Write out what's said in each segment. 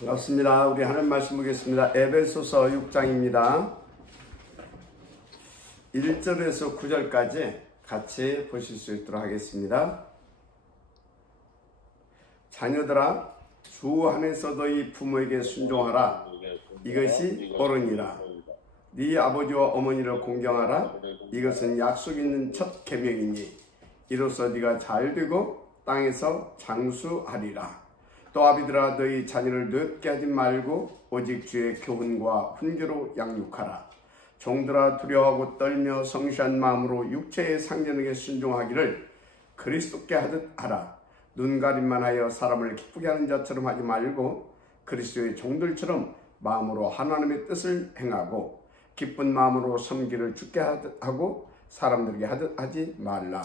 반갑습니다. 우리 하나님 말씀 보겠습니다. 에베소서 6장입니다. 1절에서 9절까지 같이 보실 수 있도록 하겠습니다. 자녀들아, 주 안에서 너희 부모에게 순종하라. 이것이 옳으니라. 네 아버지와 어머니를 공경하라. 이것은 약속 있는 첫 계명이니 이로써 네가 잘되고 땅에서 장수하리라. 또 아비들아, 너희 자녀를 늙게 하지 말고 오직 주의 교훈과 훈계로 양육하라. 종들아, 두려워하고 떨며 성실한 마음으로 육체의 상전에게 순종하기를 그리스도께 하듯 하라. 눈가림만 하여 사람을 기쁘게 하는 자처럼 하지 말고 그리스도의 종들처럼 마음으로 하나님의 뜻을 행하고 기쁜 마음으로 섬기를 주께 하고 사람들에게 하듯 하지 말라.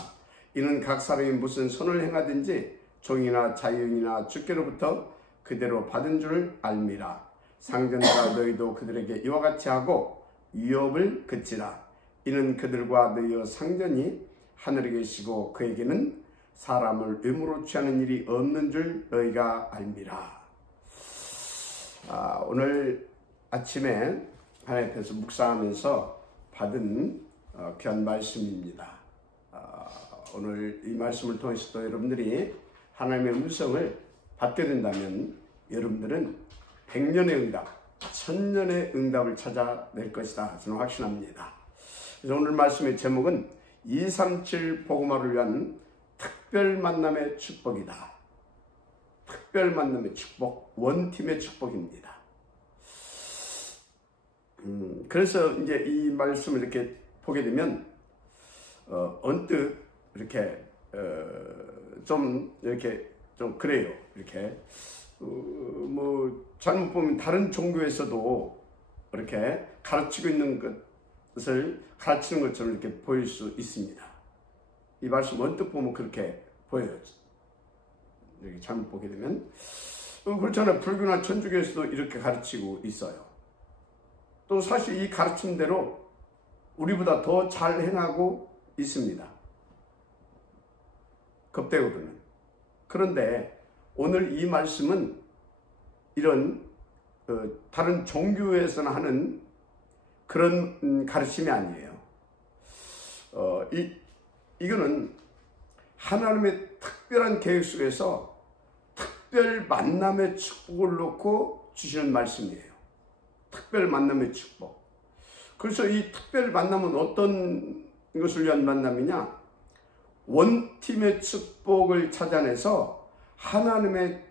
이는 각 사람이 무슨 선을 행하든지 종이나 자유인이나 주께로부터 그대로 받은 줄 알미라. 상전들아, 너희도 그들에게 이와 같이 하고 위협을 그치라. 이는 그들과 너희의 상전이 하늘에 계시고 그에게는 사람을 의무로 취하는 일이 없는 줄 너희가 알미라. 오늘 아침에 하나님 앞에서 묵상하면서 받은 귀한 말씀입니다. 오늘 이 말씀을 통해서도 여러분들이 하나님의 음성을 받게 된다면 여러분들은 100년의 응답, 1000년의 응답을 찾아낼 것이다. 저는 확신합니다. 그래서 오늘 말씀의 제목은 237 복음화를 위한 특별 만남의 축복이다. 특별 만남의 축복, 원팀의 축복입니다. 그래서 이제 이 말씀을 이렇게 보게 되면 언뜻 이렇게 좀 그래요. 이렇게 뭐 잘못 보면 다른 종교에서도 이렇게 가르치고 있는 것을 가르치는 것처럼 이렇게 보일 수 있습니다. 이 말씀 언뜻 보면 그렇게 보여요. 이렇게 잘못 보게 되면 그렇잖아요. 불교나 천주교에서도 이렇게 가르치고 있어요. 또 사실 이 가르침대로 우리보다 더 잘 행하고 있습니다. 겁대거든요. 그런데 오늘 이 말씀은 이런 다른 종교에서나 하는 그런 가르침이 아니에요. 이거는 하나님의 특별한 계획 속에서 특별 만남의 축복을 놓고 주시는 말씀이에요. 특별 만남의 축복. 그래서 이 특별 만남은 어떤 것을 위한 만남이냐? 원팀의 축복을 찾아내서 하나님의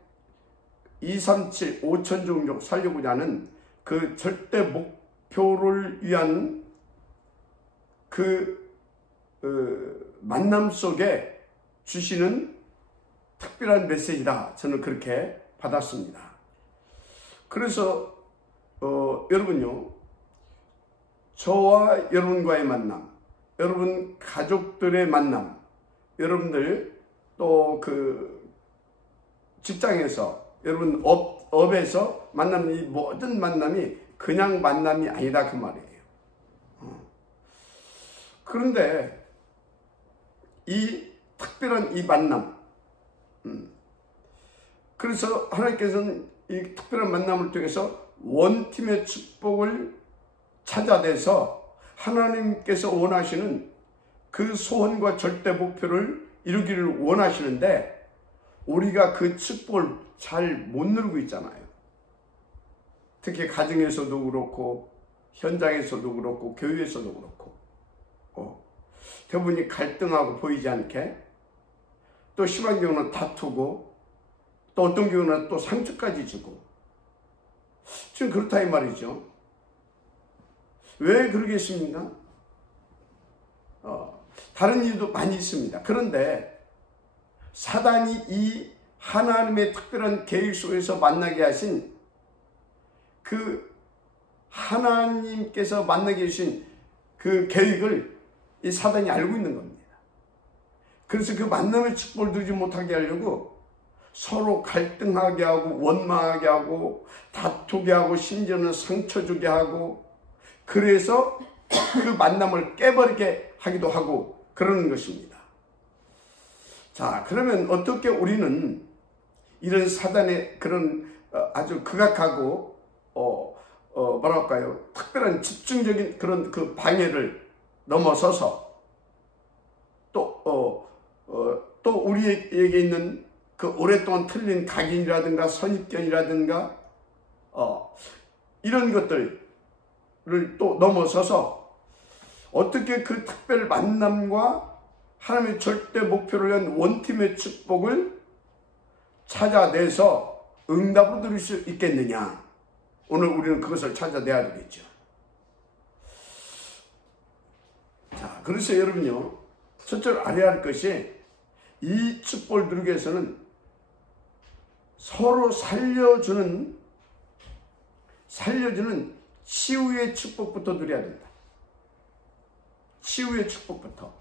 237, 5천 종족 살려고자 하는 그 절대 목표를 위한 그 만남 속에 주시는 특별한 메시지다. 저는 그렇게 받았습니다. 그래서 여러분요, 저와 여러분과의 만남, 여러분 가족들의 만남, 여러분들 또 그 직장에서, 여러분 업에서 만나는 이 모든 만남이 그냥 만남이 아니다, 그 말이에요. 그런데 이 특별한 이 만남, 그래서 하나님께서는 이 특별한 만남을 통해서 원팀의 축복을 찾아내서 하나님께서 원하시는 그 소원과 절대 목표를 이루기를 원하시는데 우리가 그 축복을 잘 못 누리고 있잖아요. 특히 가정에서도 그렇고 현장에서도 그렇고 교회에서도 그렇고 대부분이 갈등하고 보이지 않게, 또 심한 경우는 다투고, 또 어떤 경우는 또 상처까지 주고, 지금 그렇다 이 말이죠. 왜 그러겠습니까? 다른 이유도 많이 있습니다. 그런데 사단이 이 하나님의 특별한 계획 속에서 만나게 하신 그 하나님께서 만나게 하신 그 계획을 이 사단이 알고 있는 겁니다. 그래서 그 만남의 축복을 누리지 못하게 하려고 서로 갈등하게 하고 원망하게 하고 다투게 하고 심지어는 상처 주게 하고, 그래서 그 만남을 깨버리게 하기도 하고 그러는 것입니다. 자, 그러면 어떻게 우리는 이런 사단의 그런 아주 극악하고 뭐랄까요, 특별한 집중적인 그런 그 방해를 넘어서서 또 우리에게 있는 그 오랫동안 틀린 각인이라든가 선입견이라든가 이런 것들을 또 넘어서서 어떻게 그 특별 만남과 하나님의 절대 목표를 위한 원팀의 축복을 찾아내서 응답을 드릴 수 있겠느냐. 오늘 우리는 그것을 찾아내야 되겠죠. 자, 그래서 여러분요, 첫째로 알아야 할 것이 이 축복을 누리기 위해서는 서로 살려주는 치유의 축복부터 누려야 된다. 치유의 축복부터.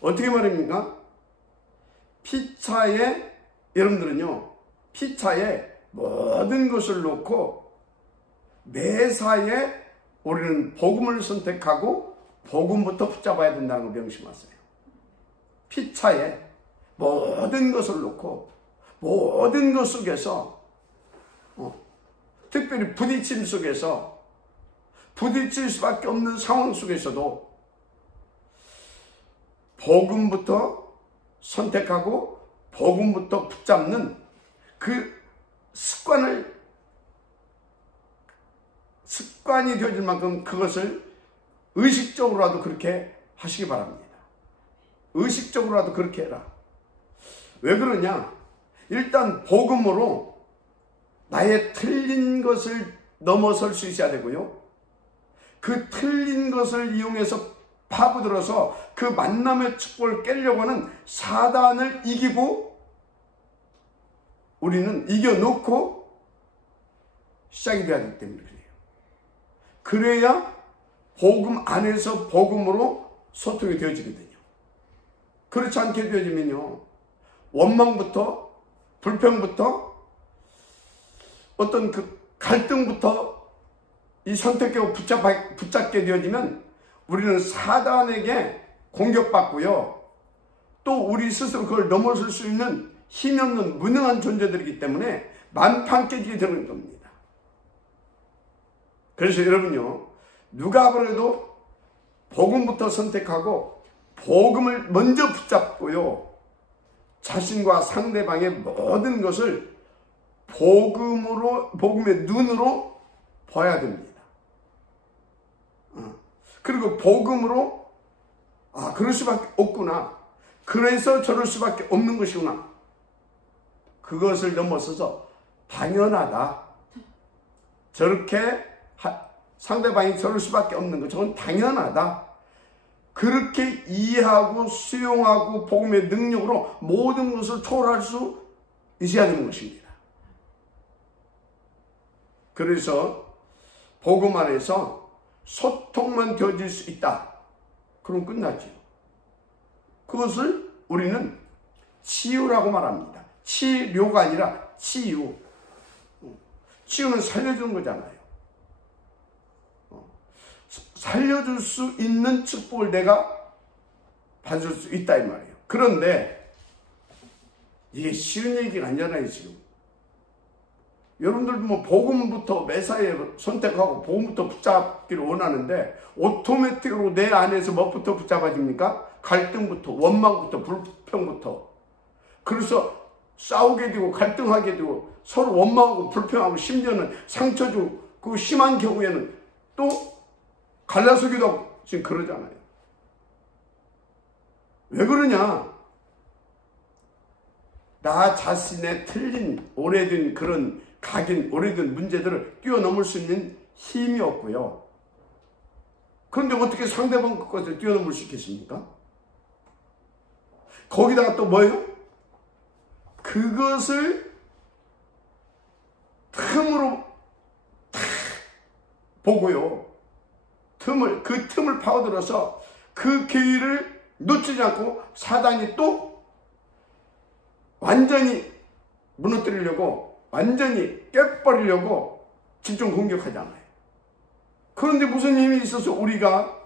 어떻게 말입니까? 피차에, 여러분들은요, 피차에 모든 것을 놓고 매사에 우리는 복음을 선택하고 복음부터 붙잡아야 된다는 걸 명심하세요. 피차에 모든 것을 놓고 모든 것 속에서 특별히 부딪힘 속에서 부딪힐 수밖에 없는 상황 속에서도 복음부터 선택하고 복음부터 붙잡는 그 습관이 되어질 만큼 그것을 의식적으로라도 그렇게 하시기 바랍니다. 의식적으로라도 그렇게 해라. 왜 그러냐? 일단 복음으로 나의 틀린 것을 넘어설 수 있어야 되고요. 그 틀린 것을 이용해서 파고들어서 그 만남의 축복을 깨려고 하는 사단을 이기고 우리는 이겨놓고 시작이 돼야 되기 때문에 그래요. 그래야 복음 안에서 복음으로 소통이 되어지거든요. 그렇지 않게 되어지면요, 원망부터 불평부터 어떤 그 갈등부터 이 선택하고 붙잡게 되어지면 우리는 사단에게 공격받고요, 또 우리 스스로 그걸 넘어설 수 있는 힘이 없는 무능한 존재들이기 때문에 만판 깨지게 되는 겁니다. 그래서 여러분요, 누가 그래도 복음부터 선택하고 복음을 먼저 붙잡고요, 자신과 상대방의 모든 것을 복음의 눈으로 봐야 됩니다. 그리고 복음으로 그럴 수밖에 없구나, 그래서 저럴 수밖에 없는 것이구나, 그것을 넘어서서 당연하다, 저렇게 상대방이 저럴 수밖에 없는 것, 저건 당연하다, 그렇게 이해하고 수용하고 복음의 능력으로 모든 것을 초월할 수 있어야 되는 것입니다. 그래서 복음 안에서 소통만 되어질 수 있다. 그럼 끝나죠. 그것을 우리는 치유라고 말합니다. 치료가 아니라 치유. 치유는 살려주는 거잖아요. 살려줄 수 있는 축복을 내가 받을 수 있다 이 말이에요. 그런데 이게 쉬운 얘기가 아니잖아요. 지금 여러분들도 뭐 복음부터 매사에 선택하고 복음부터 붙잡기를 원하는데 오토매틱으로 내 안에서 뭐부터 붙잡아집니까? 갈등부터, 원망부터, 불평부터. 그래서 싸우게 되고 갈등하게 되고 서로 원망하고 불평하고 심지어는 상처 주고, 그 심한 경우에는 또 갈라서기도 하고 지금 그러잖아요. 왜 그러냐? 나 자신의 틀린 오래된 그런 각인, 오래된 문제들을 뛰어넘을 수 있는 힘이 없고요. 그런데 어떻게 상대방 것을 뛰어넘을 수 있겠습니까? 거기다가 또 뭐예요? 그것을 틈으로 탁 보고요, 그 틈을 파고들어서 그 기회를 놓치지 않고 사단이 또 완전히 무너뜨리려고, 완전히 깨버리려고 집중 공격하잖아요. 그런데 무슨 힘이 있어서 우리가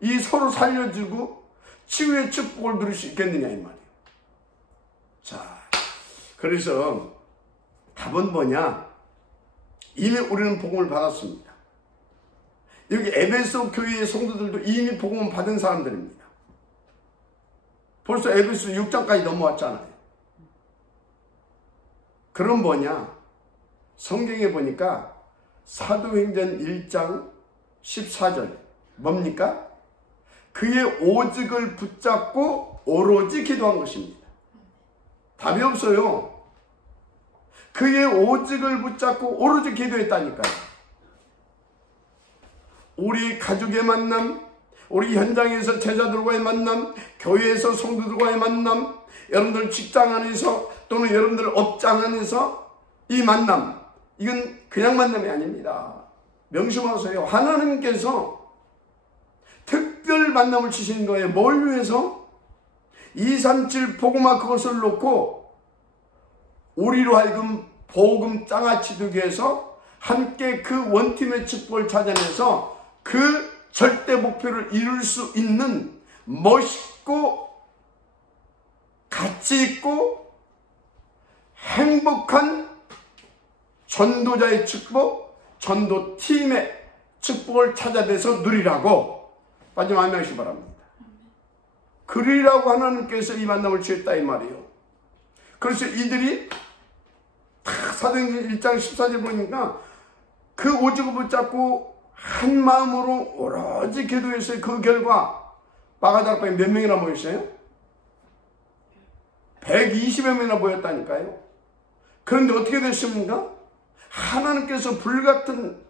이 서로 살려주고 치유의 축복을 누릴 수 있겠느냐 이 말이에요. 자, 그래서 답은 뭐냐? 이미 우리는 복음을 받았습니다. 여기 에베소 교회의 성도들도 이미 복음을 받은 사람들입니다. 벌써 에베소 6장까지 넘어왔잖아요. 그럼 뭐냐? 성경에 보니까 사도행전 1장 14절 뭡니까? 그의 오직을 붙잡고 오로지 기도한 것입니다. 답이 없어요. 그의 오직을 붙잡고 오로지 기도했다니까요. 우리 가족의 만남, 우리 현장에서 제자들과의 만남, 교회에서 성도들과의 만남, 여러분들 직장 안에서 또는 여러분들 업장 안에서 이 만남, 이건 그냥 만남이 아닙니다. 명심하세요. 하나님께서 특별 만남을 주시는 거예요. 뭘 위해서? 237 복음화 그것을 놓고 우리로 하여금 복음 장아찌 두기 위해서 함께 그 원팀의 축복을 찾아내서 그 절대 목표를 이룰 수 있는 멋있고 가치 있고 행복한 전도자의 축복, 전도팀의 축복을 찾아내서 누리라고 마지막 안명하시기 바랍니다. 그리라고 하나님께서 이 만남을 주셨다 이 말이에요. 그래서 이들이 사도행전 1장 14절 보니까 그 오직을 붙잡고 한 마음으로 오로지 기도했어요. 그 결과 마가다락방에 몇 명이나 모였어요? 120여 명이나 모였다니까요. 그런데 어떻게 됐습니까? 하나님께서 불같은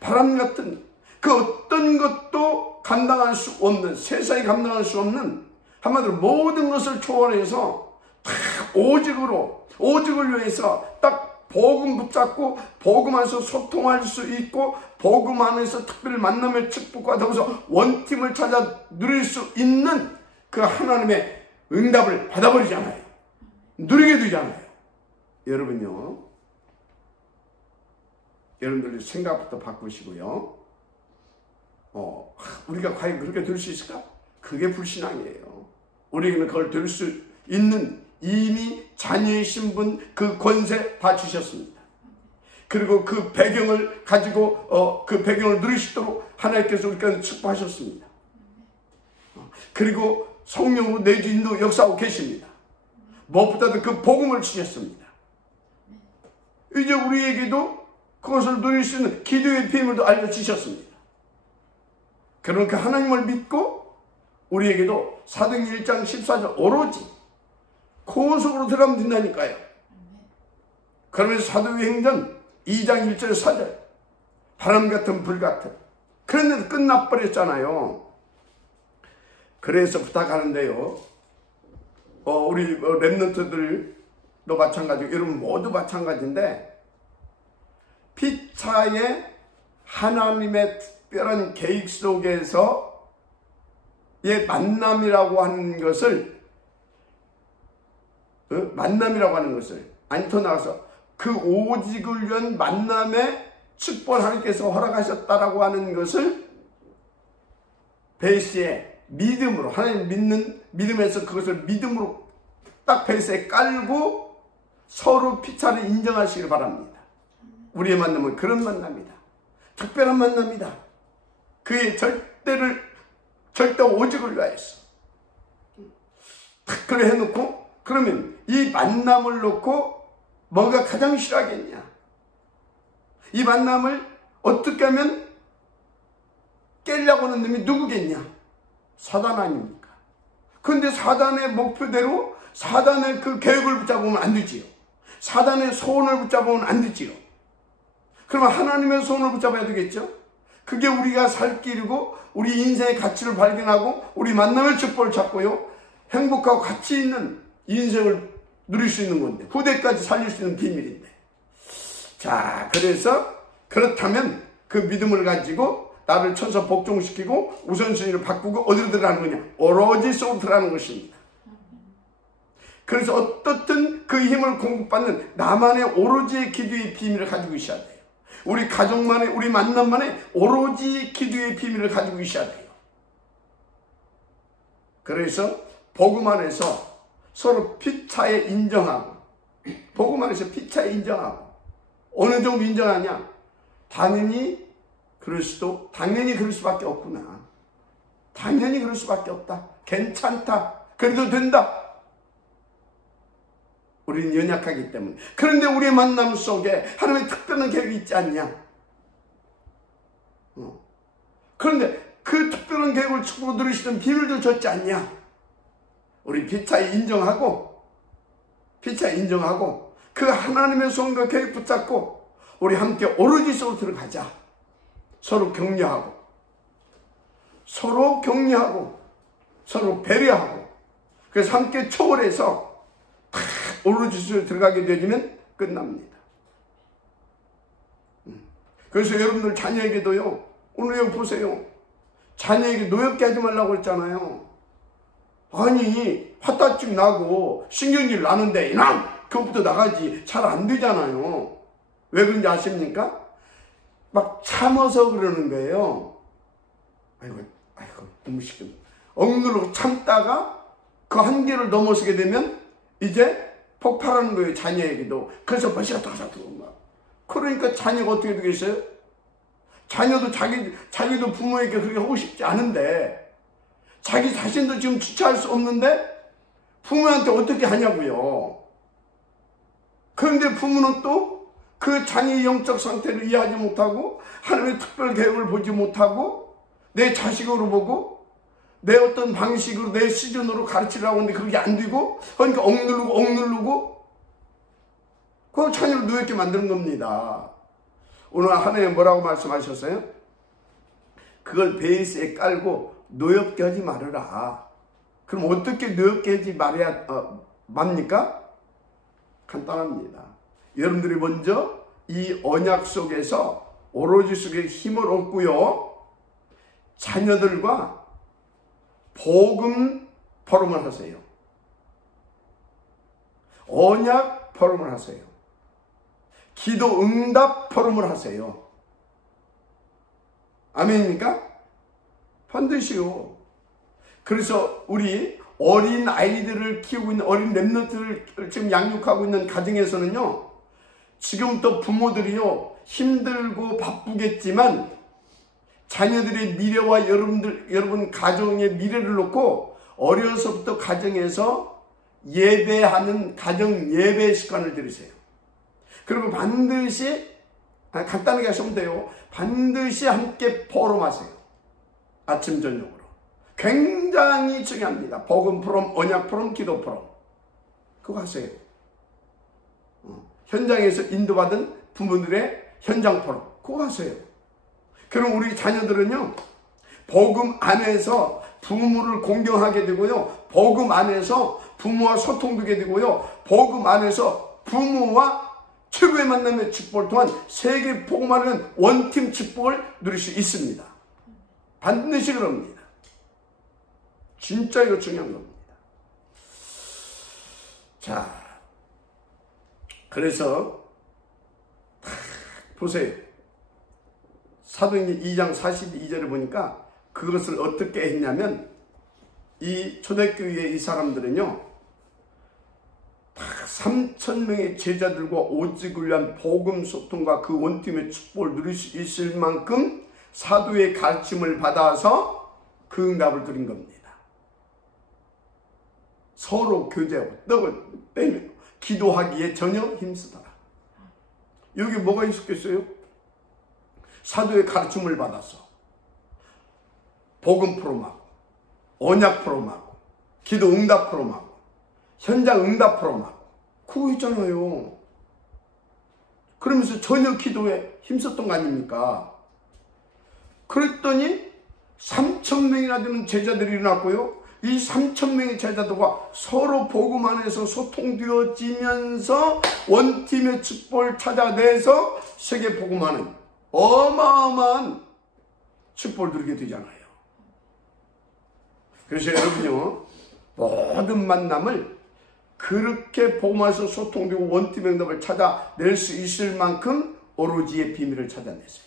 바람 같은 그 어떤 것도 감당할 수 없는, 세상이 감당할 수 없는, 한마디로 모든 것을 초월해서 오직을 위해서 딱 복음 붙잡고 복음 안에서 소통할 수 있고 복음 안에서 특별 만남의 축복과 더불어서 원팀을 찾아 누릴 수 있는 그 하나님의 응답을 받아버리잖아요. 누리게 되잖아요. 여러분요, 여러분들 생각부터 바꾸시고요. 우리가 과연 그렇게 될 수 있을까? 그게 불신앙이에요. 우리에게는 그걸 될 수 있는 이미 자녀의 신분, 그 권세 다 주셨습니다. 그리고 그 배경을 가지고 그 배경을 누리시도록 하나님께서 우리까지 축복하셨습니다. 그리고 성령으로 내주 인도 역사하고 계십니다. 무엇보다도 그 복음을 주셨습니다. 이제 우리에게도 그것을 누릴 수 있는 기도의 비밀도 알려주셨습니다. 그러니까 하나님을 믿고 우리에게도 사도행전 1장 14절 오로지 고속으로 들어가면 된다니까요. 그러면서 사도행전 2장 1절 4절 바람 같은 불 같은, 그런데도 끝나버렸잖아요. 그래서 부탁하는데요, 우리 랩런트들도 마찬가지고 여러분 모두 마찬가지인데, 피차의 하나님의 특별한 계획 속에서의 만남이라고 하는 것을 아니 더 나가서 그 오직을 위한 만남의 축복을 하나님께서 허락하셨다라고 하는 것을 베이스에 믿음으로, 하나님 믿는 믿음에서 그것을 믿음으로 딱 베이스에 깔고 서로 피차를 인정하시길 바랍니다. 우리의 만남은 그런 만남이다. 특별한 만남이다. 그의 절대 오직을 위하여서 그래 해놓고, 그러면 이 만남을 놓고 뭐가 가장 싫어하겠냐? 이 만남을 어떻게 하면 깨려고 하는 놈이 누구겠냐? 사단 아닙니까? 그런데 사단의 목표대로 사단의 그 계획을 붙잡으면 안 되지요. 사단의 소원을 붙잡으면 안 되지요. 그러면 하나님의 소원을 붙잡아야 되겠죠? 그게 우리가 살 길이고 우리 인생의 가치를 발견하고 우리 만남의 축복을 찾고요, 행복하고 가치 있는 인생을 누릴 수 있는 건데, 후대까지 살릴 수 있는 비밀인데. 자, 그래서 그렇다면 그 믿음을 가지고 나를 천사 복종시키고 우선순위를 바꾸고 어디로 들어가는 거냐? 오로지 속으로 들어가는 것입니다. 그래서 어떻든 그 힘을 공급받는 나만의 오로지 기도의 비밀을 가지고 있어야 돼요. 우리 가족만의, 우리 만남만의 오로지 기도의 비밀을 가지고 있어야 돼요. 그래서 복음 안에서 서로 피차에 인정하고 복음 안에서 피차 인정하고. 어느 정도 인정하냐? 당연히 그럴 수밖에 없구나. 당연히 그럴 수밖에 없다. 괜찮다. 그래도 된다. 우리는 연약하기 때문에. 그런데 우리의 만남 속에 하나님의 특별한 계획이 있지 않냐? 그런데 그 특별한 계획을 축복으로 누리시던 비밀도 줬지 않냐? 우리 피차에 인정하고 그 하나님의 손과 계획 붙잡고 우리 함께 오로지 속으로 들어가자. 서로 격려하고 서로 배려하고 그래서 함께 초월해서 오로지 속으로 들어가게 되면 끝납니다. 그래서 여러분들 자녀에게도요, 오늘 여기 보세요. 자녀에게 노엽게 하지 말라고 했잖아요. 아니, 화딱지 나고 신경질 나는데 이놈! 그것부터 나가지. 잘 안 되잖아요. 왜 그런지 아십니까? 막 참아서 그러는 거예요. 아이고, 너무 시끄러. 억누르고 참다가 그 한계를 넘어서게 되면 이제 폭발하는 거예요, 자녀에게도. 그래서 벌써 다사두고 막. 그러니까 자녀가 어떻게 되겠어요? 자녀도 자기도 부모에게 그렇게 하고 싶지 않은데, 자기 자신도 지금 주체할 수 없는데, 부모한테 어떻게 하냐고요. 그런데 부모는 또 그 자녀의 영적 상태를 이해하지 못하고, 하나님의 특별 계획을 보지 못하고, 내 자식으로 보고, 내 어떤 방식으로, 내 시즌으로 가르치려고 하는데 그게 안 되고, 그러니까 억누르고, 그 자녀를 누렇게 만드는 겁니다. 오늘 하나님 뭐라고 말씀하셨어요? 그걸 베이스에 깔고 노엽게 하지 말아라. 그럼 어떻게 노엽게 하지 말아야 맙니까? 간단합니다. 여러분들이 먼저 이 언약 속에서 오로지 속에 힘을 얻고요, 자녀들과 복음 포럼을 하세요. 언약 포럼을 하세요. 기도 응답 포럼을 하세요. 아멘입니까? 반드시요. 그래서 우리 어린 아이들을 키우고 있는 어린 렘넌트를 지금 양육하고 있는 가정에서는요, 지금부터 부모들이요, 힘들고 바쁘겠지만 자녀들의 미래와 여러분 가정의 미래를 놓고 어려서부터 가정에서 예배하는 가정 예배 습관을 들이세요. 그리고 반드시, 간단하게 하시면 돼요. 반드시 함께 포럼하세요. 아침 저녁으로. 굉장히 중요합니다. 복음 포럼, 언약 포럼, 기도 포럼. 그거 하세요. 현장에서 인도받은 부모들의 현장 포럼. 그거 하세요. 그럼 우리 자녀들은요, 복음 안에서 부모를 공경하게 되고요, 복음 안에서 부모와 소통되게 되고요, 복음 안에서 부모와 최고의 만남의 축복을 통한 세계 복음하는 원팀 축복을 누릴 수 있습니다. 반드시 그럽니다. 진짜 이거 중요한 겁니다. 자, 그래서 보세요. 사도행전 2장 42절을 보니까 그것을 어떻게 했냐면, 이 초대교회의 이 사람들은요, 3,000명의 제자들과 오직을 위한 복음 소통과 그 원팀의 축복을 누릴 수 있을 만큼 사도의 가르침을 받아서 그 응답을 드린 겁니다. 서로 교제하고 떡을 떼며 기도하기에 전혀 힘쓰더라. 여기 뭐가 있었겠어요? 사도의 가르침을 받아서 복음 포럼하고, 언약 포럼하고, 기도 응답 포럼하고, 현장 응답 포럼하고, 그거 있잖아요. 그러면서 전혀 기도에 힘썼던 거 아닙니까? 그랬더니 3,000명이나 되는 제자들이 일어났고요, 이 3,000명의 제자들과 서로 복음 안에서 소통되어지면서 원팀의 축복을 찾아내서 세계 복음하는 어마어마한 축복을 누리게 되잖아요. 그래서 여러분요, 모든 만남을 그렇게 복음에서 소통되고 원팀의 응답을 찾아낼 수 있을 만큼 오로지의 비밀을 찾아내세요.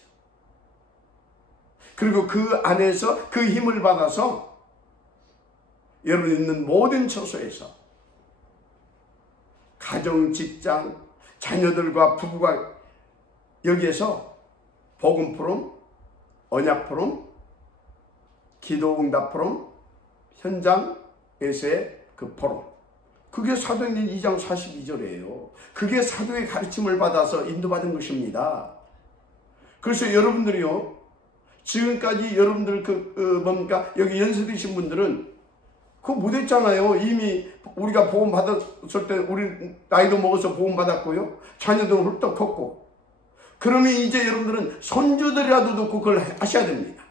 그리고 그 안에서 그 힘을 받아서 여러분 있는 모든 처소에서 가정, 직장, 자녀들과 부부가 여기에서 복음 포럼, 언약 포럼, 기도 응답 포럼, 현장에서의 그 포럼. 그게 사도행전 2장 42절이에요. 그게 사도의 가르침을 받아서 인도받은 것입니다. 그래서 여러분들이요, 지금까지 여러분들 뭡니까? 여기 연세드신 분들은 그거 못했잖아요. 이미 우리가 복음 받았을 때 우리 나이도 먹어서 복음 받았고요. 자녀도 훌떡 컸고. 그러면 이제 여러분들은 손주들이라도 놓고 그걸 하셔야 됩니다.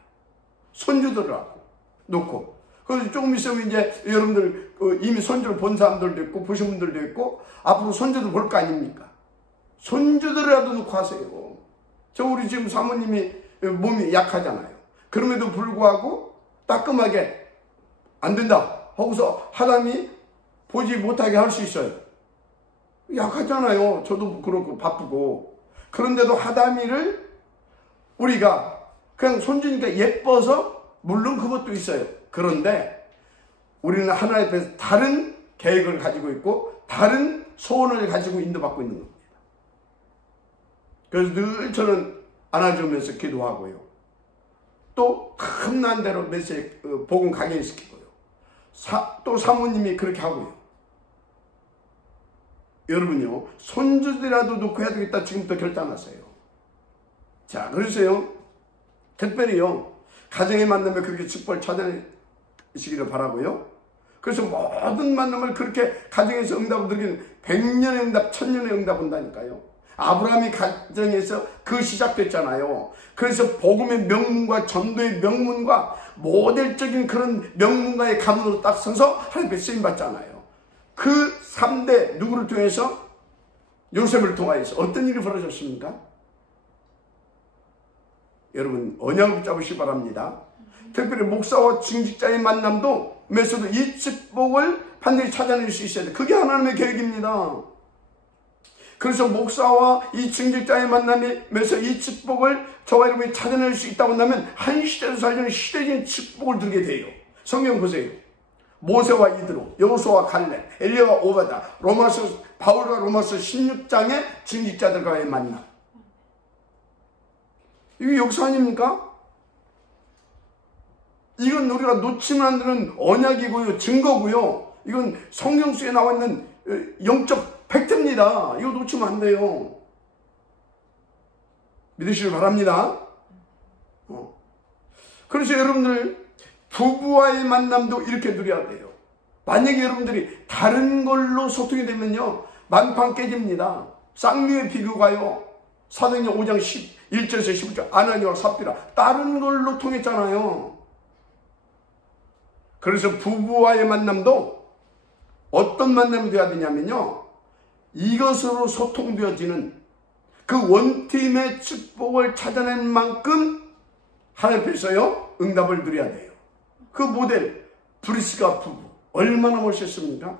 손주들이라고 놓고. 그래서 조금 있으면 이제 여러분들 이미 손주를 본 사람들도 있고 보신 분들도 있고 앞으로 손주도 볼 거 아닙니까? 손주들이라도 놓고 하세요. 저 우리 지금 사모님이 몸이 약하잖아요. 그럼에도 불구하고 따끔하게 안 된다 하고서 하다니 보지 못하게 할 수 있어요. 약하잖아요. 저도 그렇고 바쁘고. 그런데도 하다미를 우리가 그냥 손주니까 예뻐서 물론 그것도 있어요. 그런데 우리는 하나님 앞에서 다른 계획을 가지고 있고 다른 소원을 가지고 인도받고 있는 겁니다. 그래서 늘 저는 안아주면서 기도하고요. 또 탐난 대로 메시지 복음 강연시키고요. 또 사모님이 그렇게 하고요. 여러분요, 손주들이라도 놓고 해야 되겠다 지금부터 결단하세요. 자, 그래서요, 특별히요, 가정의 만남에 그렇게 축복을 찾아내시기를 바라고요. 그래서 모든 만남을 그렇게 가정에서 응답을 드리는 100년의 응답, 1000년의 응답 온다니까요. 아브라함이 가정에서 그 시작됐잖아요. 그래서 복음의 명문과 전도의 명문과 모델적인 그런 명문가의 가문으로 딱 서서 하나님께 쓰임받잖아요. 그 3대 누구를 통해서? 요셉을 통하여서 어떤 일이 벌어졌습니까? 여러분 언약을 잡으시기 바랍니다. 특별히 목사와 중직자의 만남도 메서도 이 축복을 반드시 찾아낼 수 있어야 돼. 그게 하나님의 계획입니다. 그래서 목사와 이 중직자의 만남에서 이 축복을 저와 여러분이 찾아낼 수 있다고 한다면 한 시대를 살려는 시대적인 축복을 누리게 돼요. 성경 보세요. 모세와 이드로, 여호수아와 갈렙, 엘리야와 오바다, 바울과 로마서 16장의 중직자들과의 만남. 이게 역사 아닙니까? 이건 우리가 놓치면 안 되는 언약이고요, 증거고요. 이건 성경 속에 나와 있는 영적 팩트입니다. 이거 놓치면 안 돼요. 믿으시길 바랍니다. 그래서 여러분들 부부와의 만남도 이렇게 누려야 돼요. 만약에 여러분들이 다른 걸로 소통이 되면요, 만판 깨집니다. 쌍류의 비교가요, 사도행전 5장 11절에서 15절, 아나니와 삽비라 다른 걸로 통했잖아요. 그래서 부부와의 만남도 어떤 만남이 되어야 되냐면요, 이것으로 소통되어지는 그 원팀의 축복을 찾아낸 만큼 하나님 앞에서요 응답을 누려야 돼요. 그 모델 브리스가 부부 얼마나 멋있습니까?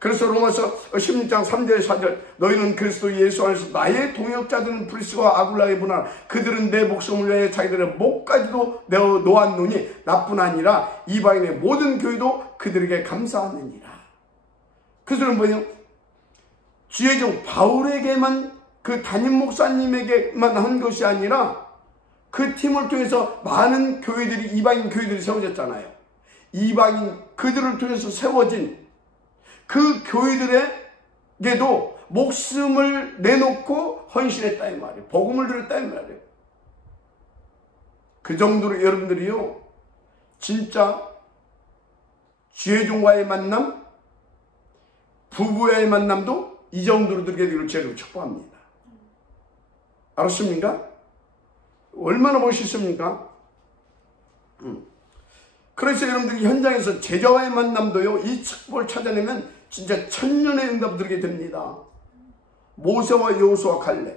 그래서 로마서 16장 3절 4절 너희는 그리스도 예수 안에서 나의 동역자들은 브리스와 아굴라의 분할 그들은 내 목숨을 위해 자기들의 목까지도 놓았노니 나뿐 아니라 이방인의 모든 교회도 그들에게 감사하느니라. 그 소리는 뭐예요? 주의종 바울에게만 그 담임 목사님에게만 한 것이 아니라 그 팀을 통해서 많은 교회들이 이방인 교회들이 세워졌잖아요. 이방인 그들을 통해서 세워진 그 교회들에게도 목숨을 내놓고 헌신했다 이 말이에요. 복음을 드렸다 이 말이에요. 그 정도로 여러분들이요 진짜 주의종과의 만남, 부부와의 만남도 이 정도로 드리게 되기를 제가 축복합니다. 알았습니까? 얼마나 멋있습니까? 그래서 여러분들이 현장에서 제자와의 만남도요, 이 축복을 찾아내면 진짜 천년의 응답 드리게 됩니다. 모세와 여호수아 갈렙,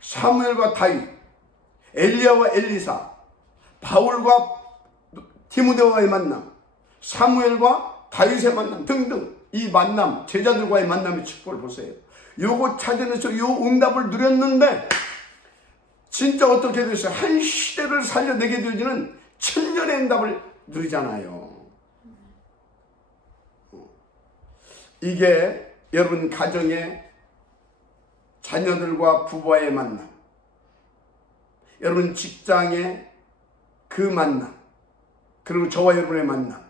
사무엘과 다윗, 엘리야와 엘리사, 바울과 디모데와의 만남, 사무엘과 다윗의 만남 등등 이 만남, 제자들과의 만남의 축복을 보세요. 요거 찾아내서 요 응답을 누렸는데 진짜 어떻게 됐어요? 한 시대를 살려내게 되어지는 천년의 응답을 누리잖아요. 이게 여러분 가정의 자녀들과 부부와의 만남, 여러분 직장의 그 만남, 그리고 저와 여러분의 만남,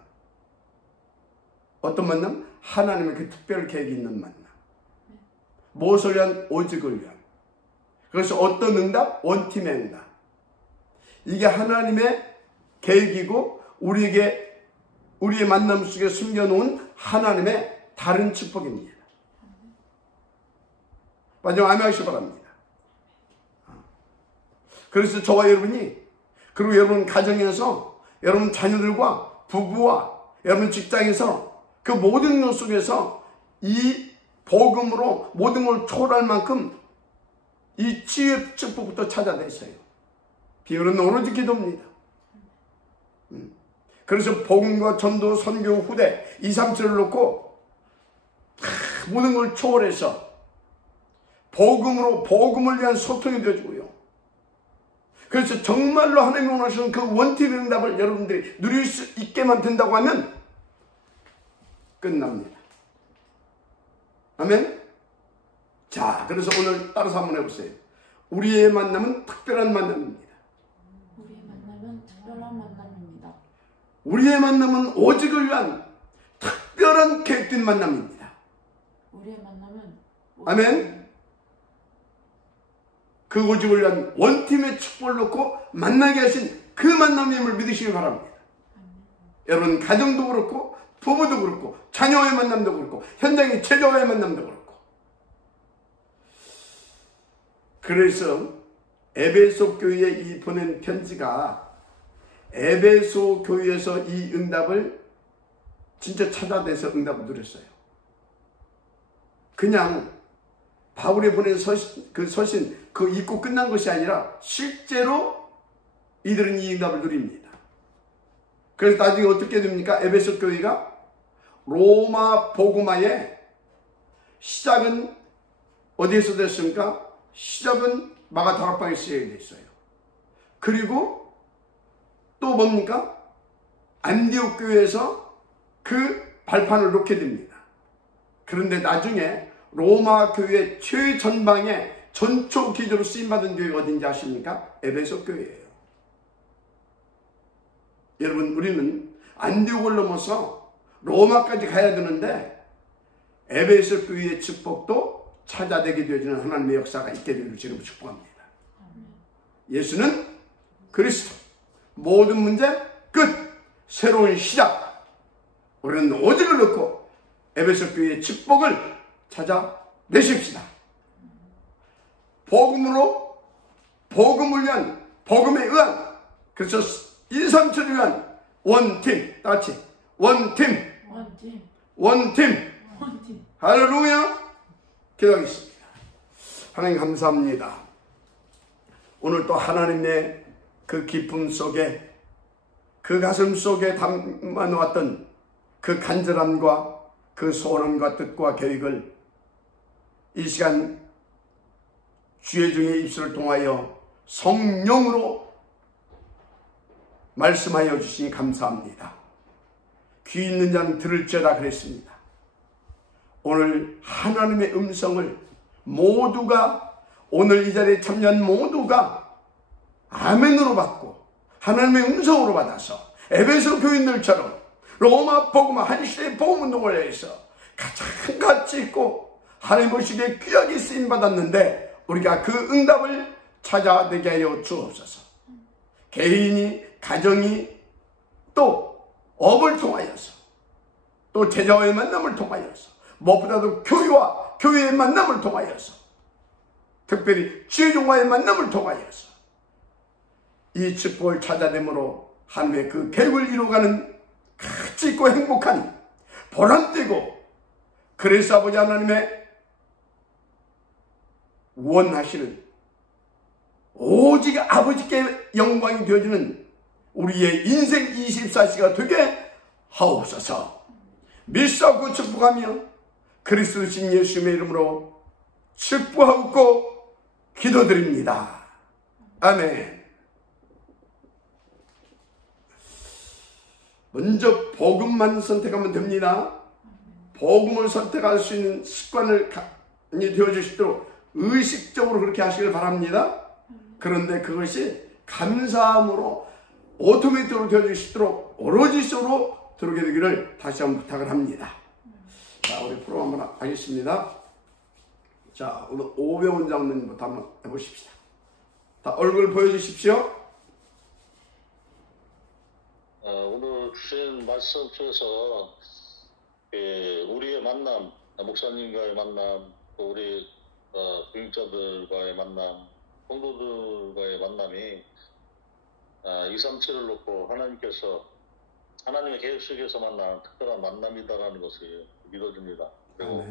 어떤 만남? 하나님의 그 특별 계획이 있는 만남. 무엇을 위한? 오직을 위한. 그래서 어떤 응답? 원팀의 응답. 이게 하나님의 계획이고 우리의 만남 속에 숨겨놓은 하나님의 다른 축복입니다. 마지막 아멘 하시기 바랍니다. 그래서 저와 여러분이, 그리고 여러분 가정에서, 여러분 자녀들과 부부와 여러분 직장에서 그 모든 것 속에서 이 복음으로 모든 걸 초월할 만큼 이 치유의 축복부터 찾아냈어요. 비결은 오로지 기도입니다. 그래서 복음과 전도, 선교, 후대 2, 3절을 놓고 모든 걸 초월해서 복음으로 복음을 위한 소통이 되어주고요. 그래서 정말로 하나님이 원하시는 그 원팀의 응답을 여러분들이 누릴 수 있게만 된다고 하면 끝납니다. 아멘? 자, 그래서 오늘 따라서 한번 해보세요. 우리의 만남은 특별한 만남입니다. 우리의 만남은 특별한 만남입니다. 우리의 만남은 오직을 위한 특별한 계획된 만남입니다. 우리의 만남은 아멘? 그 오직을 위한 원팀의 축복을 놓고 만나게 하신 그 만남임을 믿으시기 바랍니다. 여러분 가정도 그렇고 부부도 그렇고 자녀와의 만남도 그렇고 현장의 제자와의 만남도 그렇고. 그래서 에베소 교회에 이 보낸 편지가 에베소 교회에서 이 응답을 진짜 찾아내서 응답을 누렸어요. 그냥 바울이 보낸 서신 그 읽고 끝난 것이 아니라 실제로 이들은 이 응답을 누립니다. 그래서 나중에 어떻게 됩니까? 에베소 교회가 로마 복음화의 시작은 어디에서 됐습니까? 시작은 마가다락방에 시작이 됐어요. 그리고 또 뭡니까? 안디옥 교회에서 그 발판을 놓게 됩니다. 그런데 나중에 로마 교회 최전방에 전초 기조로 쓰임받은 교회가 어딘지 아십니까? 에베소 교회예요. 여러분 우리는 안디옥을 넘어서 로마까지 가야 되는데 에베소 교회의 축복도 찾아내게 되어지는 하나님의 역사가 있게 되기를 지금 축복합니다. 예수는 그리스도, 모든 문제 끝, 새로운 시작. 우리는 오직을 넣고 에베소 교회의 축복을 찾아내십시다. 복음으로 복음을 위한, 복음에 의한, 그래서 1, 3절을 위한 원팀, 다 같이 원팀, 할렐루야. 기도하겠습니다. 하나님 감사합니다. 오늘 또 하나님의 그 기쁨 속에, 그 가슴 속에 담아놓았던 그 간절함과 그 소원과 뜻과 계획을 이 시간 주의 중의 입술을 통하여 성령으로 말씀하여 주시니 감사합니다. 귀 있는 자는 들을지어다 그랬습니다. 오늘 하나님의 음성을 모두가, 오늘 이 자리에 참여한 모두가 아멘으로 받고 하나님의 음성으로 받아서 에베소 교인들처럼 로마 복음화 한시대의 복음운동을 위해서 가장 가치 있고 하나님 보시기에 귀하게 쓰임받았는데 우리가 그 응답을 찾아내게 하여 주옵소서. 개인이, 가정이, 또 업을 통하여서, 또 제자와의 만남을 통하여서, 무엇보다도 교회와 교회의 만남을 통하여서, 특별히 지혜종과의 만남을 통하여서 이 축복을 찾아내므로 하나님의 그 계획을 이루어가는 가치 있고 행복한, 보람되고, 그래서 아버지 하나님의 원하시는 오직 아버지께 영광이 되어지는 우리의 인생 24시가 되게 하옵소서. 믿사옵고 축복하며 그리스도 신 예수님의 이름으로 축복하고 기도드립니다. 아멘. 먼저 복음만 선택하면 됩니다. 복음을 선택할 수 있는 습관이 되어 주시도록 의식적으로 그렇게 하시길 바랍니다. 그런데 그것이 감사함으로 오토매틱으로 되어 주시도록 오로지 서로 들어오게 되기를 다시 한번 부탁을 합니다. 자, 우리 프로 한번 하겠습니다. 자, 오늘 오병훈 장로님부터 한번 해보십시다. 다 얼굴 보여주십시오. 오늘 주신 말씀 속에서 우리의 만남, 목사님과의 만남, 또 우리 교육자들과의 만남, 성도들과의 만남이 237을 놓고 하나님의 계획 속에서 만난 특별한 만남이다라는 것을 믿어집니다. 그리고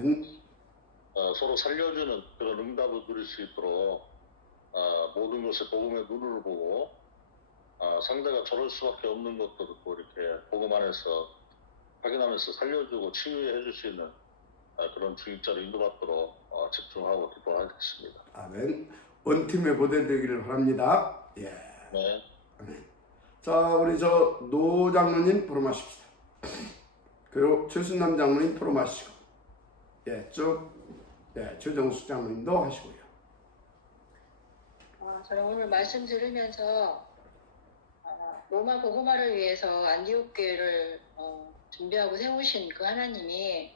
서로 살려주는 그런 응답을 누릴 수 있도록 모든 것을 복음의 눈으로 보고 상대가 저럴 수밖에 없는 것들을 또 이렇게 복음 안에서 확인하면서 살려주고 치유해 줄 수 있는 그런 주입자로 인도받도록 집중하고 기도하겠습니다. 아멘. 원팀의 모델 되기를 바랍니다. 예. 네. 아멘. 자, 우리 노 장로님 포럼하십시다. 그리고 최순남 장로님 포럼하시고, 예, 최정숙 장로님도 하시고요. 저는 오늘 말씀 들으면서 로마 복음화를 위해서 안디옥 교회를 준비하고 세우신 그 하나님이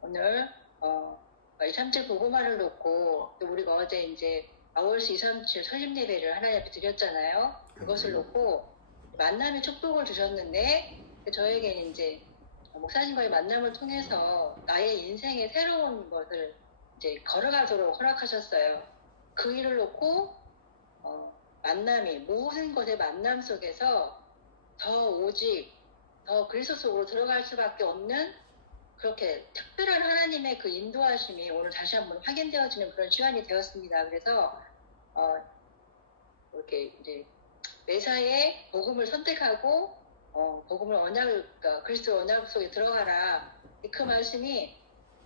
오늘 237 복음화를 놓고 또 우리가 어제 이제 아월스 237 설립 예배를 하나님 앞에 드렸잖아요. 그것을 놓고 만남의 축복을 주셨는데 저에게는 이제 목사님과의 만남을 통해서 나의 인생의 새로운 것을 이제 걸어가도록 허락하셨어요. 그 일을 놓고 만남이 모든 것의 만남 속에서 오직 더 그리스도 속으로 들어갈 수밖에 없는 그렇게 특별한 하나님의 그 인도하심이 오늘 다시 한번 확인되어지는 그런 시간이 되었습니다. 그래서 이렇게 이제 매사에 복음을 선택하고 복음을 그러니까 그리스도 언약 속에 들어가라. 그 말씀이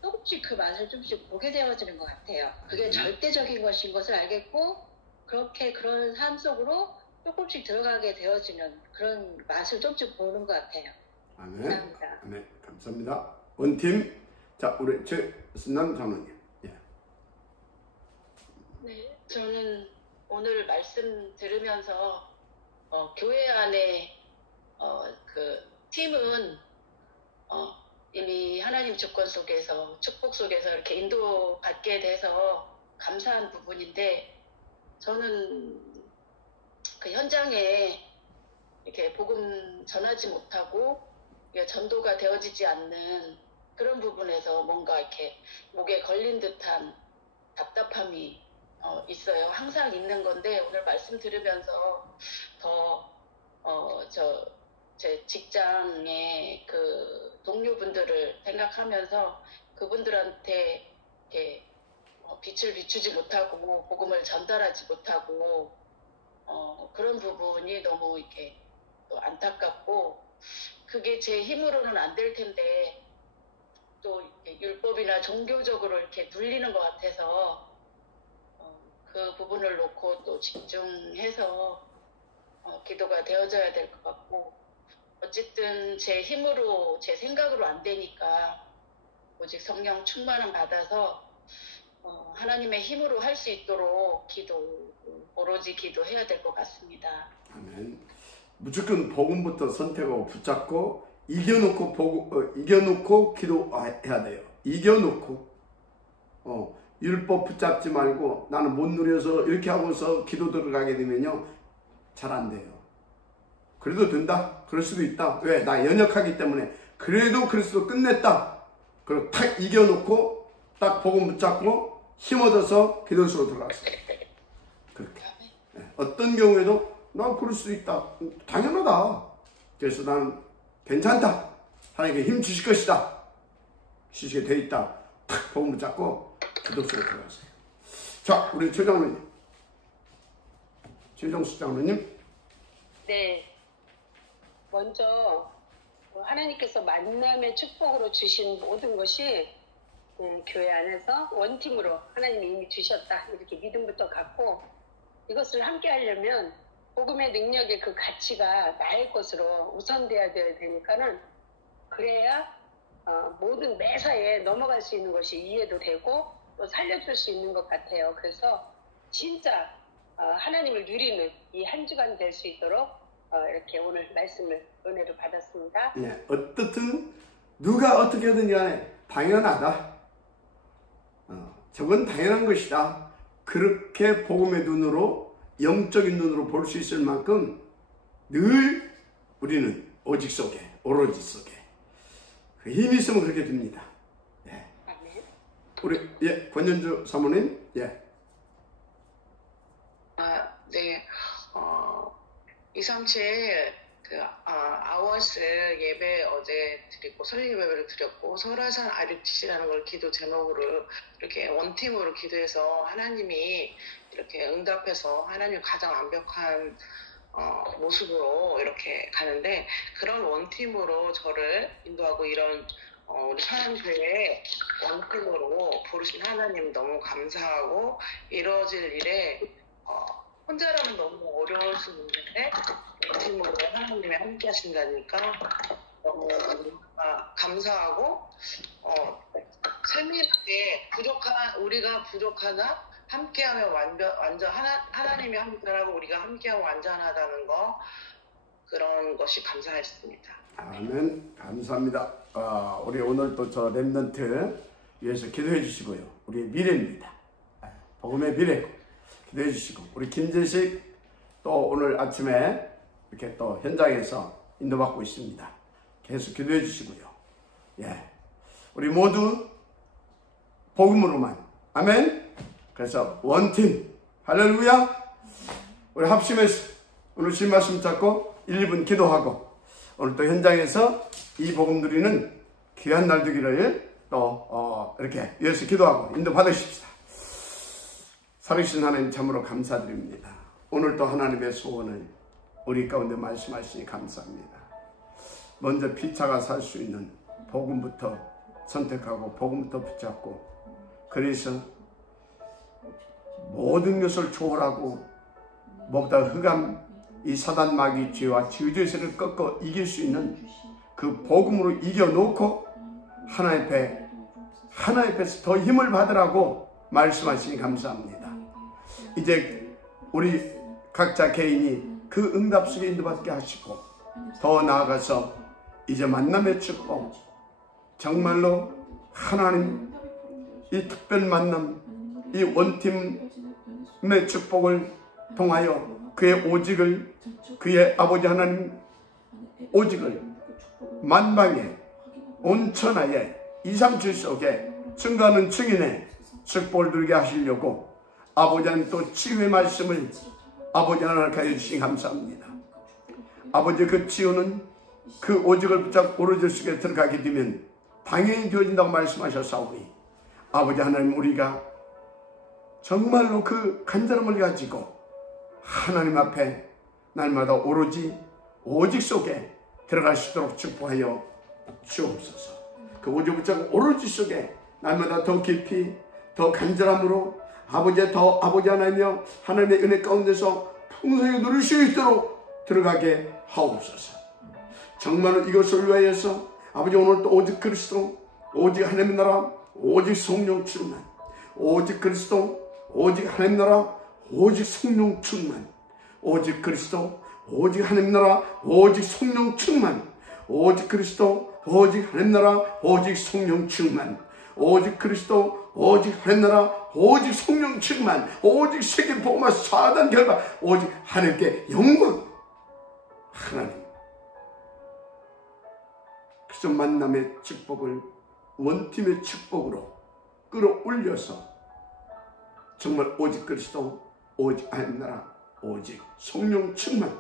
조금씩 그 맛을 조금씩 보게 되어지는 것 같아요. 그게 절대적인 것인 것을 알겠고 그런 삶 속으로 조금씩 들어가게 되어지는 그런 맛을 조금씩 보는 것 같아요. 아멘. 감사합니다. 아멘. 감사합니다. 원팀, 자, 우리 최순남 장로님. 예. 네, 저는 오늘 말씀 들으면서 교회 안에 그 팀은 이미 하나님 주권 속에서 축복 속에서 이렇게 인도받게 돼서 감사한 부분인데 저는 그 현장에 이렇게 복음 전하지 못하고 전도가 되어지지 않는 그런 부분에서 뭔가 이렇게 목에 걸린 듯한 답답함이 있어요. 항상 있는 건데 오늘 말씀 들으면서 제 직장의 그 동료분들을 생각하면서 그분들한테 이렇게 빛을 비추지 못하고 복음을 전달하지 못하고 그런 부분이 너무 이렇게 또 안타깝고 그게 제 힘으로는 안 될 텐데 또 율법이나 종교적으로 이렇게 눌리는 것 같아서 그 부분을 놓고 또 집중해서 기도가 되어져야 될 것 같고 어쨌든 제 힘으로 제 생각으로 안 되니까 오직 성령 충만함 받아서 하나님의 힘으로 할 수 있도록 오로지 기도해야 될 것 같습니다. 아멘. 무조건 복음부터 선택하고 붙잡고 이겨놓고 기도해야 돼요. 이겨놓고 율법 붙잡지 말고 나는 못 누려서 이렇게 하고서 기도 들어가게 되면요 잘 안 돼요. 그래도 된다. 그럴 수도 있다. 왜? 나 연약하기 때문에. 그래도 그리스도 끝냈다. 그리고 탁 이겨놓고 딱 복음 붙잡고 힘 얻어서 기도 속으로 들어갔어요. 그렇게. 어떤 경우에도 나 그럴 수 있다. 당연하다. 그래서 나는 괜찮다. 하나님께 힘 주실 것이다. 주시게 돼 있다. 탁 복음 붙잡고 기도 속으로 들어갔어요. 자, 우리 최 장로님. 최정숙 장로님. 네. 먼저 하나님께서 만남의 축복으로 주신 모든 것이 교회 안에서 원팀으로 하나님이 이미 주셨다. 이렇게 믿음부터 갖고 이것을 함께 하려면 복음의 능력의 그 가치가 나의 것으로 우선돼야 되니까는 그래야 모든 매사에 넘어갈 수 있는 것이 이해도 되고 또 살려줄 수 있는 것 같아요. 그래서 진짜 하나님을 누리는 이 한 주간 될 수 있도록 이렇게 오늘 말씀을 은혜로 받았습니다. 예, 어떻든 누가 어떻게든 간에 당연하다. 저건 당연한 것이다. 그렇게 복음의 눈으로, 영적인 눈으로 볼 수 있을 만큼 늘 우리는 오직 속에, 오로지 속에 그 힘이 있으면 그렇게 됩니다. 예. 우리 권현주 사모님, 예. 네, 237 아워스 예배 어제 드리고 설립 예배를 드렸고 설화산 RUTC라는 걸 기도 제목으로 이렇게 원팀으로 기도해서 하나님이 이렇게 응답해서 하나님 가장 완벽한 모습으로 이렇게 가는데 그런 원팀으로 저를 인도하고 이런 우리 사랑교회 원팀으로 부르신 하나님 너무 감사하고 이루어질 일에 혼자라면 너무 어려울 수 있는데 팀으로 하나님이 함께 하신다니까 너무 감사하고 세밀하게 우리가 부족하나 함께하면 완전 하나님이 함께하고 우리가 함께하면 완전하다는 거 그런 것이 감사했습니다. 아멘. 감사합니다. 우리 오늘 또 저 렘넌트 위해서 기도해 주시고요. 우리 미래입니다. 복음의 미래 기도해 주시고 우리 김재식 또 오늘 아침에 이렇게 또 현장에서 인도받고 있습니다. 계속 기도해 주시고요. 예, 우리 모두 복음으로만 아멘. 그래서 원팀 할렐루야. 우리 합심해서 오늘 주신 말씀 잡고 1, 2분 기도하고 오늘 또 현장에서 이 복음 누리는 귀한 날 되기를 또 이렇게 위해서 기도하고 인도 받으십시다. 살아계신 하나님 참으로 감사드립니다. 오늘 또 하나님의 소원을 우리 가운데 말씀하시니 감사합니다. 먼저 피차가 살 수 있는 복음부터 선택하고 복음부터 붙잡고 그래서 모든 것을 초월하고 무엇보다 흑암 이 사단 마귀 죄와 지우죄세를 꺾어 이길 수 있는 그 복음으로 이겨놓고 하나님 앞에서 더 힘을 받으라고 말씀하시니 감사합니다. 이제 우리 각자 개인이 그 응답 속에 인도받게 하시고 더 나아가서 이제 만남의 축복 정말로 하나님 이 특별 만남 이 원팀의 축복을 통하여 그의 오직을 그의 아버지 하나님 오직을 만방에 온 천하에 237 속에 증거하는 증인의 축복을 누리게 하시려고 아버지 하나님 또 치유의 말씀을 아버지 하나님 가르쳐 주시니 감사합니다. 아버지 그 치유는 그 오직을 붙잡고 오로지 속에 들어가게 되면 당연히 되어진다고 말씀하셨사오니 아버지 하나님 우리가 정말로 그 간절함을 가지고 하나님 앞에 날마다 오로지 오직 속에 들어갈 수 있도록 축복하여 주옵소서. 그 오직 붙잡고 오로지 속에 날마다 더 깊이 더 간절함으로 아버지 하나님이여 하나님의 은혜 가운데서 풍성히 누릴 수 있도록 들어가게 하옵소서. 정말로 이것을 위하여서 아버지 오늘 또 오직 그리스도 오직 하나님의 나라 오직 성령 충만 오직 그리스도 오직 하나님 나라 오직 성령 충만 오직 그리스도 오직 하나님 나라 오직 성령 충만 오직 그리스도 오직 하나님 나라 오직 성령 충만 오직 그리스도 오직 하나님 나라 오직 성령 충만 오직 세계 복음화 4단 결과 오직 하나님께 영광 하나님 그래서 만남의 축복을 원팀의 축복으로 끌어올려서 정말 오직 그리스도 오직 하나님 나라 오직 성령 충만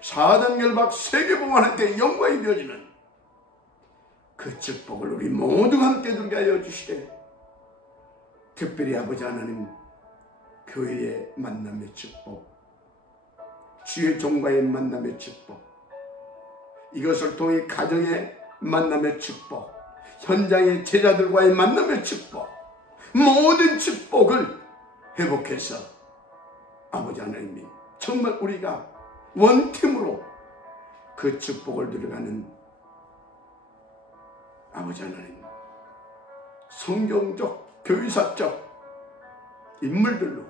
4단 결박 세계 복음화 하나님께 영광이 되어지는 그 축복을 우리 모두가 함께 누리게 하여 주시되 특별히 아버지 하나님 교회의 만남의 축복 주의 종과의 만남의 축복 이것을 통해 가정의 만남의 축복 현장의 제자들과의 만남의 축복 모든 축복을 회복해서 아버지 하나님이 정말 우리가 원팀으로 그 축복을 누려가는 아버지 하나님, 성경적, 교회사적 인물들로,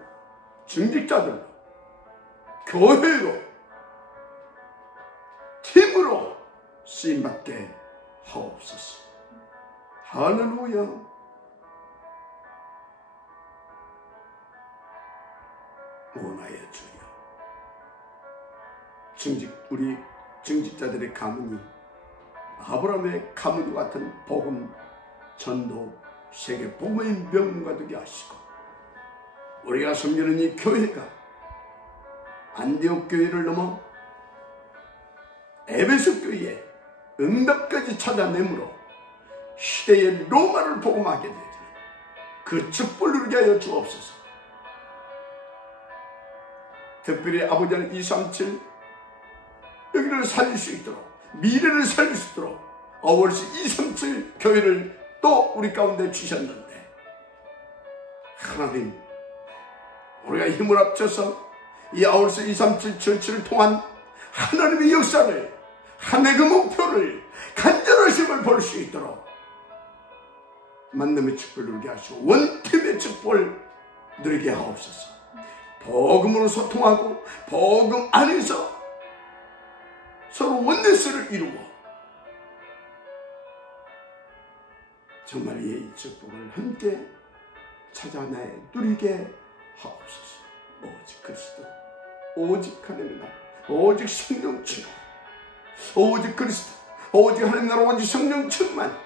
중직자들로, 교회로, 팀으로 쓰임받게 하옵소서. 할렐루야. 오 나의 주여, 우리 중직자들의 가문이 아브라함의 가문과 같은 복음, 전도, 세계 복음의 명문가 되게 하시고, 우리가 섬기는 이 교회가 안디옥 교회를 넘어 에베소 교회에 응답까지 찾아내므로 시대의 로마를 복음하게 되는 그 축복을 누리게 하여 주옵소서. 특별히 아버지 하나님 237 여기를 살릴 수 있도록, 미래를 살릴 수 있도록 어월시 237 교회를 또 우리 가운데 주셨는데, 하나님, 우리가 힘을 합쳐서 이 아울스 237 전체를 통한 하나님의 역사를, 하나님의 그 목표를, 간절하심을 볼 수 있도록 만남의 축복을 누리게 하시고 원팀의 축복을 누리게 하옵소서. 복음으로 소통하고 복음 안에서 서로 원네스를 이루고 정말 이 축복을 함께 찾아내 누리게 하옵소서. 오직 그리스도, 오직 하나님의 나라, 오직 성령 충만, 오직 그리스도, 오직 하나님의 나라, 오직 성령 충만,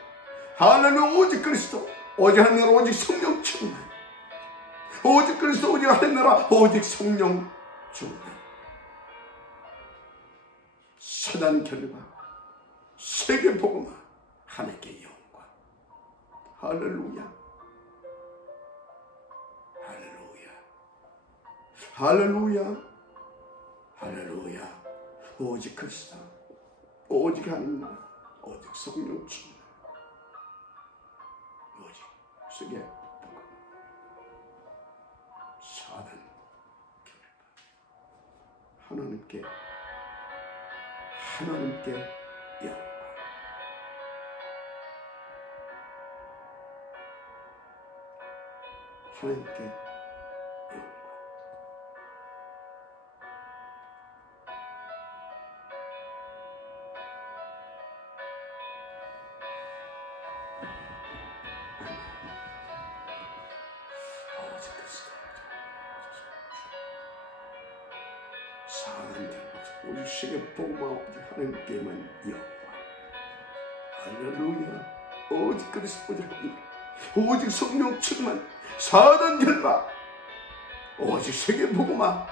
하나님 오직 그리스도, 오직 하나님의 나라, 오직 성령 충만, 오직 그리스도, 오직 하나님의 나라, 오직 성령 충만. 사단 결과, 세계 복음화, 하나님께 영광. 할렐루야, 할렐루야, 할렐루야, 할렐루야. 오직 그리스도, 오직 하나님 나라, 오직 성령 충만, 오직 세계 복음, 사단 결과, 하나님께 영광. 하나님께 영광. 오직 그리스도, 사랑한다. 오직 세계 복음화, 오직 하나님께만 영광. 할렐루야. 오직 그리스도, 오직 하나님, 오직 성령 충만, 사단 결박, 오직 세계 복음화,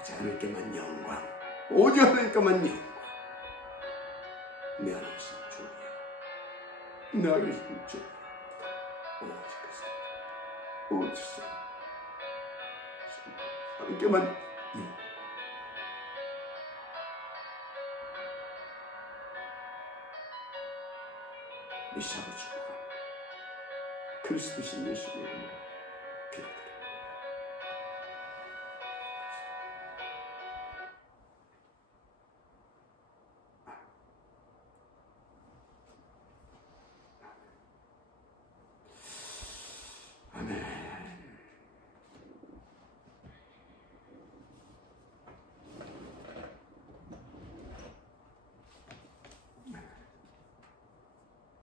오직 하나님께만 영광, 오직 하나님께만 영광. 내 안에 있는 주여, 내 안에 있는 주여, 오직 그리스도, 오직 성령, 하나님께만 영광. 미사로 축복합니다. 그리스도신 예수의 이름으로 기도드립니다.